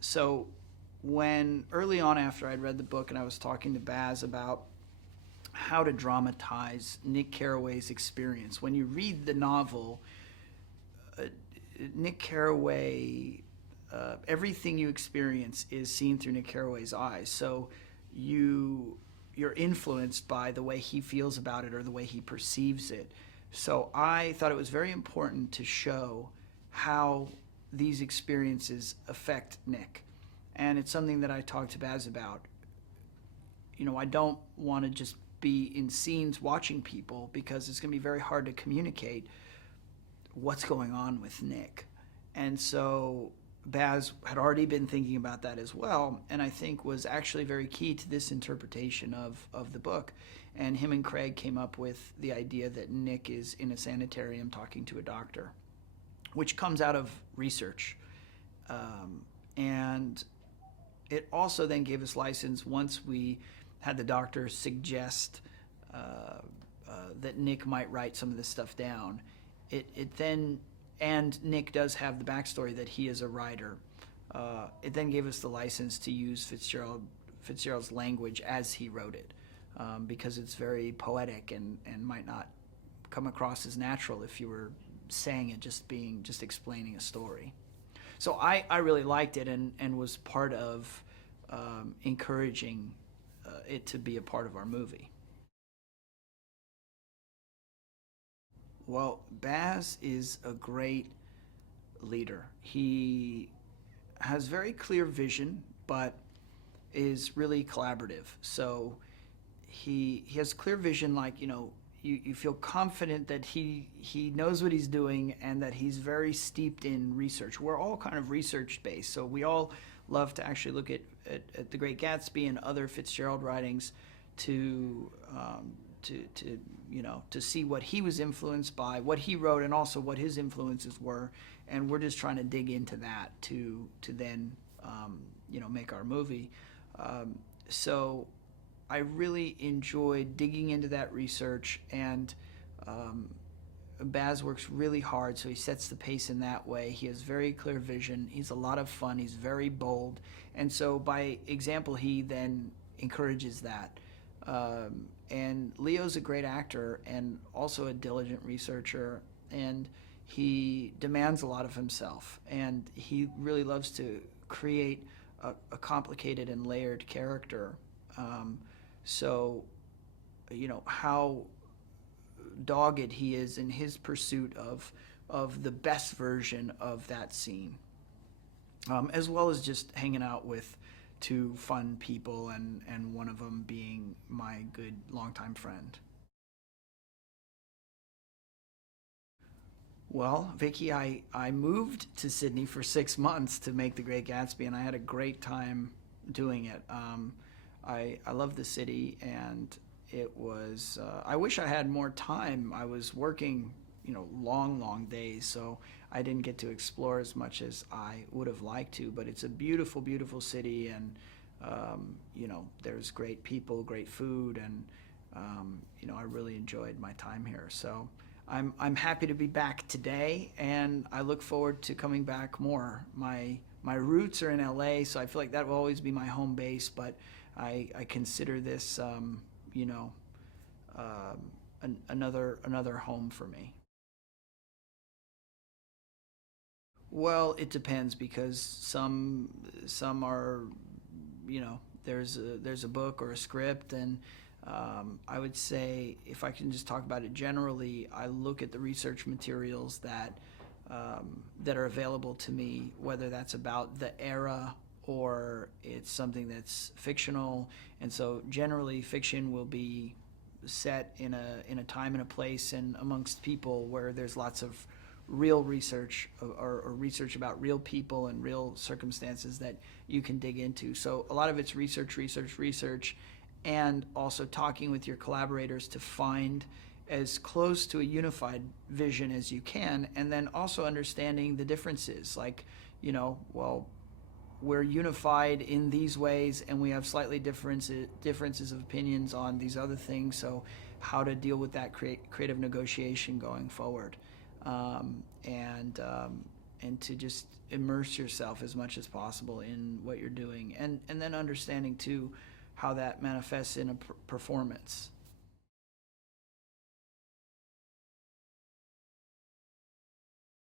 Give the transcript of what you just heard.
So when early on after I'd read the book and I was talking to Baz about how to dramatize Nick Carraway's experience, when you read the novel, uh, Nick Carraway, everything you experience is seen through Nick Carraway's eyes. So you're influenced by the way he feels about it or the way he perceives it. So I thought it was very important to show how these experiences affect Nick. And it's something that I talked to Baz about. I don't want to just be in scenes watching people because it's going to be very hard to communicate what's going on with Nick. And so Baz had already been thinking about that as well, and I think was actually very key to this interpretation of the book. And him and Craig came up with the idea that Nick is in a sanitarium talking to a doctor, which comes out of research. And it also then gave us license once we had the doctor suggest that Nick might write some of this stuff down. It then, and Nick does have the backstory that he is a writer. It then gave us the license to use Fitzgerald's language as he wrote it, because it's very poetic and might not come across as natural if you were saying it just explaining a story. So I really liked it and was part of encouraging it to be a part of our movie. Well, Baz is a great leader. He has very clear vision, but is really collaborative. So he has clear vision, like, you feel confident that he knows what he's doing and that he's very steeped in research. We're all kind of research based, so we all love to actually look at The Great Gatsby and other Fitzgerald writings to to see what he was influenced by, what he wrote, and also what his influences were. And we're just trying to dig into that to then make our movie. So I really enjoyed digging into that research, and Baz works really hard, so he sets the pace in that way. He has very clear vision. He's a lot of fun. He's very bold. And so by example, he then encourages that. And Leo's a great actor and also a diligent researcher, and he demands a lot of himself. And he really loves to create a complicated and layered character. So, how dogged he is in his pursuit of the best version of that scene, as well as just hanging out with two fun people, and one of them being my good longtime friend. Well, Vicky, I moved to Sydney for 6 months to make The Great Gatsby, and I had a great time doing it. I love the city, and it was. I wish I had more time. I was working, long days, so I didn't get to explore as much as I would have liked to. But it's a beautiful, beautiful city, and there's great people, great food, and I really enjoyed my time here. So I'm happy to be back today, and I look forward to coming back more. My roots are in LA, so I feel like that will always be my home base, but I consider this another home for me. Well, it depends because some are, there's a book or a script, and I would say, if I can just talk about it generally, I look at the research materials that are available to me, whether that's about the era or it's something that's fictional. And so generally fiction will be set in a time and a place and amongst people where there's lots of real research, or research about real people and real circumstances that you can dig into. So a lot of it's research, and also talking with your collaborators to find as close to a unified vision as you can, and then also understanding the differences. Like, well, we're unified in these ways and we have slightly differences of opinions on these other things, so how to deal with that creative negotiation going forward. And and to just immerse yourself as much as possible in what you're doing, and then understanding too how that manifests in a performance.